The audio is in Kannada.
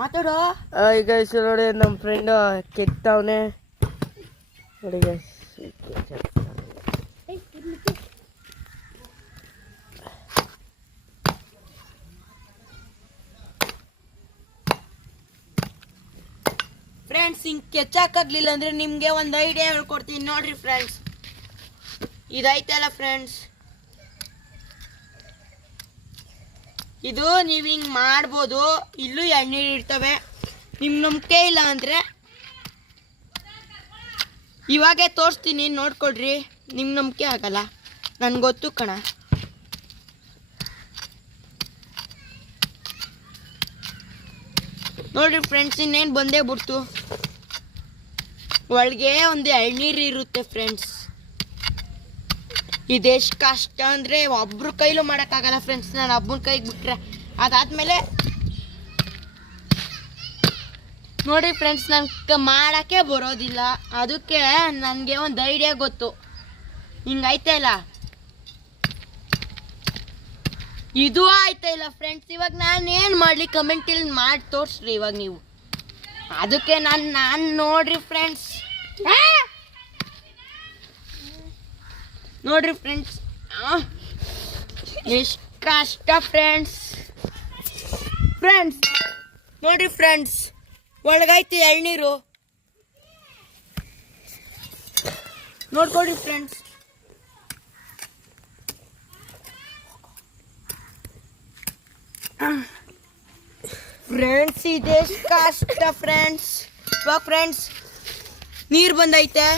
ಮಾತಾಡೋ. ಈಗ ನೋಡಿ ನಮ್ಮ ಫ್ರೆಂಡ್ ಕೆತ್ತವನೆ ನೋಡಿ ಗೈಸ್. ಫ್ರೆಂಡ್ಸ್ ಹಿಂಗೆ ಕೆಚ್ಚಾಕಾಗ್ಲಿಲ್ಲ ಅಂದರೆ ನಿಮಗೆ ಒಂದು ಐಡಿಯಾ ಹೇಳ್ಕೊಡ್ತೀನಿ ನೋಡ್ರಿ ಫ್ರೆಂಡ್ಸ್. ಇದೈತಲ್ಲ ಫ್ರೆಂಡ್ಸ್, ಇದು ನೀವು ಹಿಂಗೆ ಮಾಡ್ಬೋದು. ಇಲ್ಲೂ ಎಣ್ಣೀರು ಇರ್ತವೆ. ನಿಮ್ಮ ನಂಬಿಕೆ ಇಲ್ಲ ಅಂದರೆ ಇವಾಗೇ ತೋರಿಸ್ತೀನಿ, ನೋಡ್ಕೊಡ್ರಿ. ನಿಮ್ಮ ನಂಬಿಕೆ ಆಗಲ್ಲ, ನನಗೆ ಗೊತ್ತು ಕಣ. ನೋಡ್ರಿ ಫ್ರೆಂಡ್ಸ್, ಇನ್ನೇನು ಬಂದೇ ಬಿಡ್ತು. ಒಳಗೆ ಒಂದು ಎಳ್ನೀರು ಇರುತ್ತೆ ಫ್ರೆಂಡ್ಸ್. ಇದೆಷ್ಟು ಕಷ್ಟ ಅಂದರೆ ಒಬ್ರ ಕೈಲೂ ಮಾಡೋಕ್ಕಾಗಲ್ಲ ಫ್ರೆಂಡ್ಸ್. ನಾನು ಒಬ್ಬನ ಕೈಗೆ ಬಿಟ್ರೆ ಅದಾದಮೇಲೆ ನೋಡಿ ಫ್ರೆಂಡ್ಸ್, ನನಗೆ ಮಾಡೋಕ್ಕೆ ಬರೋದಿಲ್ಲ. ಅದಕ್ಕೆ ನನಗೆ ಒಂದು ಐಡಿಯಾ ಗೊತ್ತು. ಹಿಂಗೈತೆ ಇಲ್ಲ, ಇದು ಆಯ್ತಾ ಇಲ್ಲ ಫ್ರೆಂಡ್ಸ್. ಇವಾಗ ನಾನು ಏನು ಮಾಡಲಿ ಕಮೆಂಟಲ್ಲಿ ಮಾಡಿ ತೋರಿಸ್ರಿ ಇವಾಗ ನೀವು. ಅದಕ್ಕೆ ನಾನು ನೋಡ್ರಿ ಫ್ರೆಂಡ್ಸ್, ನೋಡ್ರಿ ಫ್ರೆಂಡ್ಸ್ ಎಷ್ಟು ಕಷ್ಟ ಫ್ರೆಂಡ್ಸ್. ನೋಡ್ರಿ ಫ್ರೆಂಡ್ಸ್, ಒಳಗೈತಿ ಎಳ್ನೀರು ನೋಡ್ಕೊಡ್ರಿ ಫ್ರೆಂಡ್ಸ್. ಫ್ರೆಂಡ್ಸ್ ಇದೆಷ್ಟು ಕಷ್ಟ ಫ್ರೆಂಡ್ಸ್. ಇವಾಗ ಫ್ರೆಂಡ್ಸ್ ನೀರು ಬಂದೈತೆ.